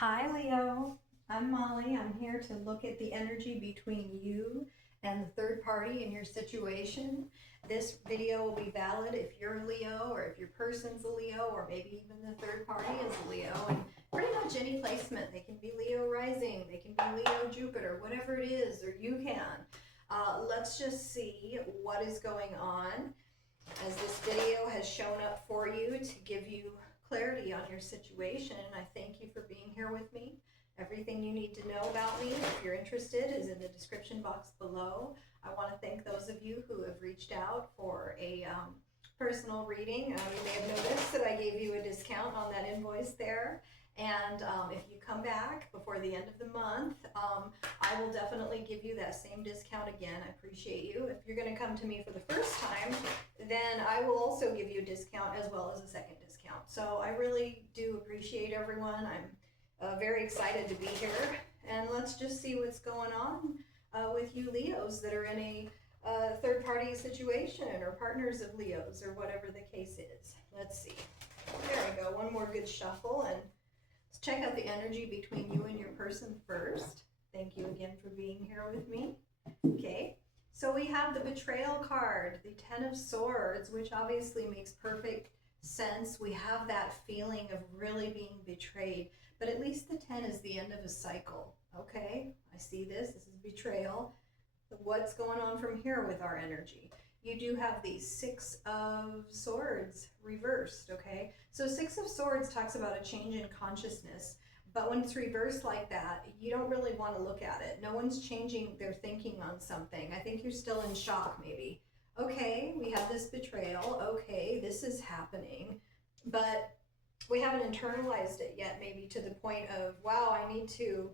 Hi, Leo. I'm Molly. I'm here to look at the energy between you and the third party in your situation. This video will be valid if you're a Leo or if your person's a Leo or maybe even the third party is a Leo. And pretty much any placement. They can be Leo rising, they can be Leo Jupiter, whatever it is, or you can. Let's just see what is going on as this video has shown up for you to give you clarity on your situation. And I thank you for being here with me. Everything you need to know about me, if you're interested, is in the description box below. I want to thank those of you who have reached out for a personal reading. You may have noticed that I gave you a discount on that invoice there. And if you come back before the end of the month, I will definitely give you that same discount again. I appreciate you. If you're going to come to me for the first time, then I will also give you a discount as well as a second discount. So I really do appreciate everyone. I'm very excited to be here. And let's just see what's going on with you Leos that are in a third party situation or partners of Leos or whatever the case is. Let's see. There we go. One more good shuffle, and let's check out the energy between you and your person first. Thank you again for being here with me. Okay, so we have the betrayal card, the Ten of Swords, which obviously makes perfect sense. We have that feeling of really being betrayed, but at least the 10 is the end of a cycle. Okay, I see this. This is betrayal. What's going on from here with our energy? You do have the Six of Swords reversed, okay? So Six of Swords talks about a change in consciousness, but when it's reversed like that, you don't really want to look at it. No one's changing their thinking on something. I think you're still in shock, maybe. Okay, we have this betrayal. Okay, this is happening, but we haven't internalized it yet, maybe to the point of, wow, I need to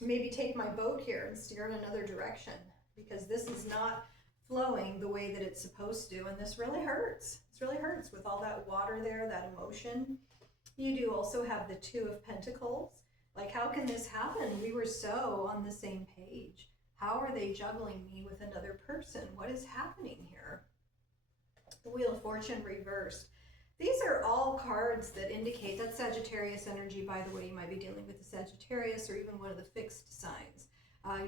maybe take my boat here and steer in another direction because this is not flowing the way that it's supposed to, and this really hurts. This really hurts with all that water there, that emotion. You do also have the Two of Pentacles. Like, how can this happen? We were so on the same page. How are they juggling me with another person? What is happening here? The Wheel of Fortune reversed. These are all cards that indicate that Sagittarius energy. By the way, you might be dealing with the Sagittarius or even one of the fixed signs.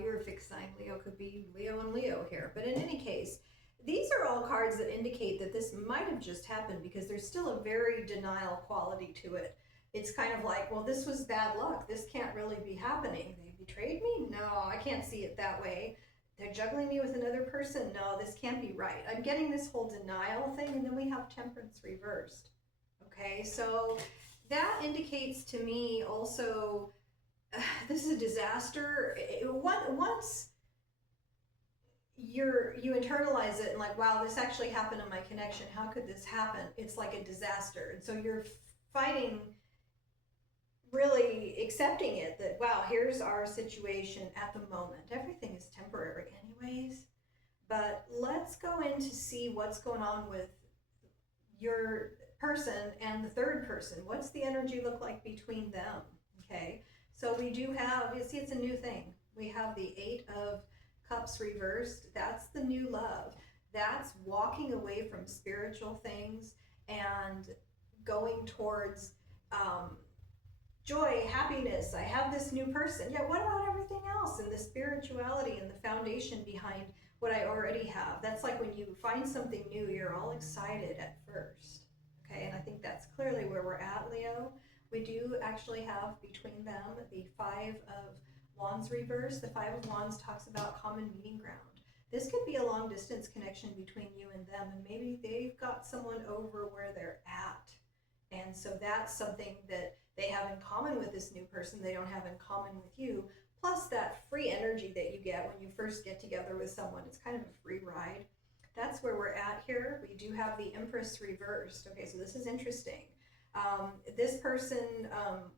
You're a fixed sign. Leo could be Leo and Leo here. But in any case, these are all cards that indicate that this might have just happened because there's still a very denial quality to it. It's kind of like, well, this was bad luck. This can't really be happening. They betrayed me? No, I can't see it that way. They're juggling me with another person? No, this can't be right. I'm getting this whole denial thing, and then we have Temperance reversed. Okay, so that indicates to me also this is a disaster. Once you internalize it and like, wow, this actually happened in my connection, how could this happen? It's like a disaster. And so you're fighting, really accepting it, that wow, here's our situation at the moment. Everything is temporary anyways. But let's go in to see what's going on with your person and the third person. What's the energy look like between them? Okay, so we do have, you see, it's a new thing. We have the Eight of Cups reversed. That's the new love. That's walking away from spiritual things and going towards joy, happiness. I have this new person. Yeah, what about everything else and the spirituality and the foundation behind what I already have? That's like when you find something new, you're all excited at first. Okay, and I think that's clearly where we're at, Leo. We do actually have between them the Five of Wands reverse. The Five of Wands talks about common meeting ground. This could be a long distance connection between you and them, and maybe they've got someone over where they're at. And so that's something that they have in common with this new person they don't have in common with you. Plus that free energy that you get when you first get together with someone. It's kind of a free ride. That's where we're at here. We do have the Empress reversed. Okay, so this is interesting. This person,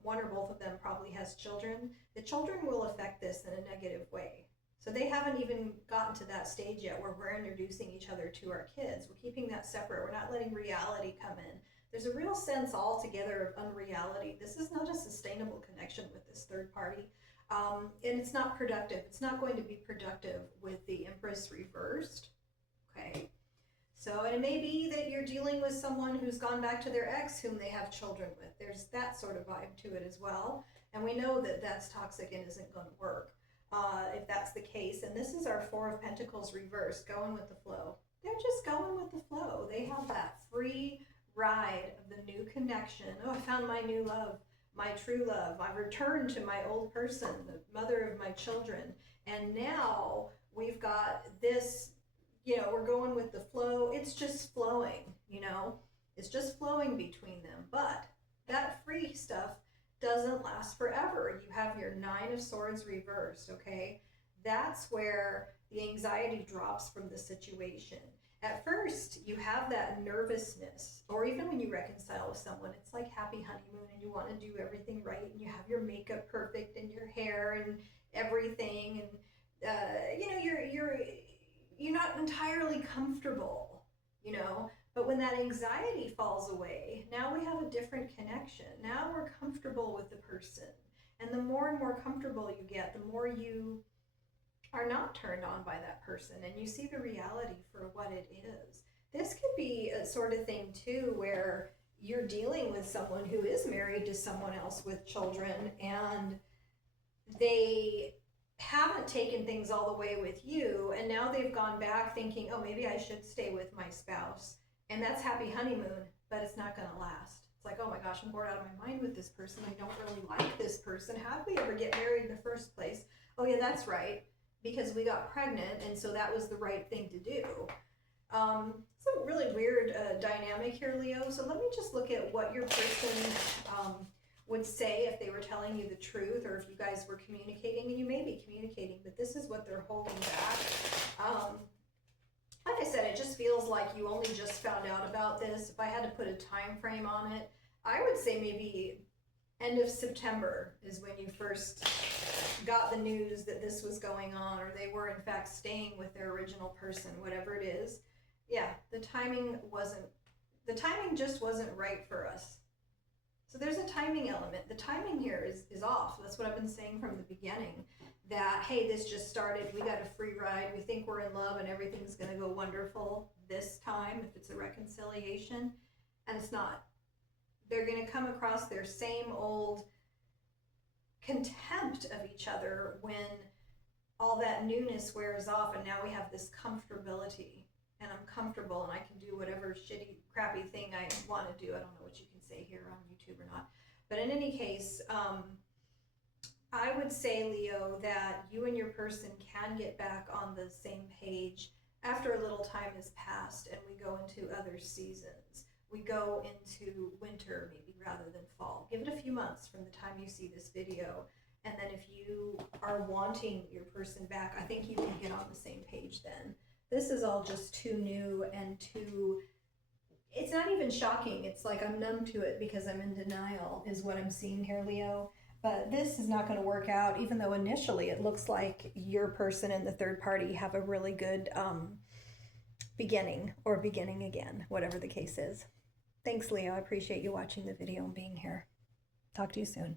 one or both of them, probably has children. The children will affect this in a negative way. So they haven't even gotten to that stage yet where we're introducing each other to our kids. We're keeping that separate. We're not letting reality come in. There's a real sense altogether of unreality. This is not a sustainable connection with this third party. And it's not productive. It's not going to be productive with the Empress reversed. Okay. So, and it may be that you're dealing with someone who's gone back to their ex whom they have children with. There's that sort of vibe to it as well. And we know that that's toxic and isn't going to work if that's the case. And this is our Four of Pentacles reversed, going with the flow. They're just going with the flow. They have that free ride of the new connection. Oh, I found my new love, my true love. I returned to my old person, the mother of my children. And now we've got this, we're going with the flow. It's just flowing, it's just flowing between them. But that free stuff doesn't last forever. You have your Nine of Swords reversed, okay? That's where the anxiety drops from the situation. At first, you have that nervousness, or even when you reconcile with someone, it's like happy honeymoon and you want to do everything right and you have your makeup perfect and your hair and everything, and you're not entirely comfortable, but when that anxiety falls away, now we have a different connection. Now we're comfortable with the person, and the more and more comfortable you get, the more you are not turned on by that person and you see the reality for what it is. This could be a sort of thing too where you're dealing with someone who is married to someone else with children, and they haven't taken things all the way with you, and now they've gone back thinking, oh, maybe I should stay with my spouse. And that's happy honeymoon, but it's not going to last. It's like, oh my gosh, I'm bored out of my mind with this person. I don't really like this person. How did we ever get married in the first place? Oh yeah, that's right, because we got pregnant, and so that was the right thing to do. It's a really weird dynamic here, Leo. So let me just look at what your person would say if they were telling you the truth, or if you guys were communicating, and you may be communicating, but this is what they're holding back. Like I said, it just feels like you only just found out about this. If I had to put a time frame on it, I would say maybe end of September is when you first got the news that this was going on, or they were in fact staying with their original person, whatever it is. Yeah, the timing just wasn't right for us. So there's a timing element. The timing here is off. That's what I've been saying from the beginning, that, hey, this just started. We got a free ride. We think we're in love and everything's going to go wonderful this time if it's a reconciliation. And it's not. They're going to come across their same old contempt of each other when all that newness wears off, and now we have this comfortability. And I'm comfortable and I can do whatever shitty, crappy thing I want to do. I don't know what you can say here on YouTube or not. But in any case, I would say, Leo, that you and your person can get back on the same page after a little time has passed and we go into other seasons. We go into winter maybe rather than fall. Give it a few months from the time you see this video. And then if you are wanting your person back, I think you can get on the same page then. This is all just too new and too, it's not even shocking. It's like I'm numb to it because I'm in denial is what I'm seeing here, Leo. But this is not going to work out, even though initially it looks like your person and the third party have a really good beginning or beginning again, whatever the case is. Thanks, Leo. I appreciate you watching the video and being here. Talk to you soon.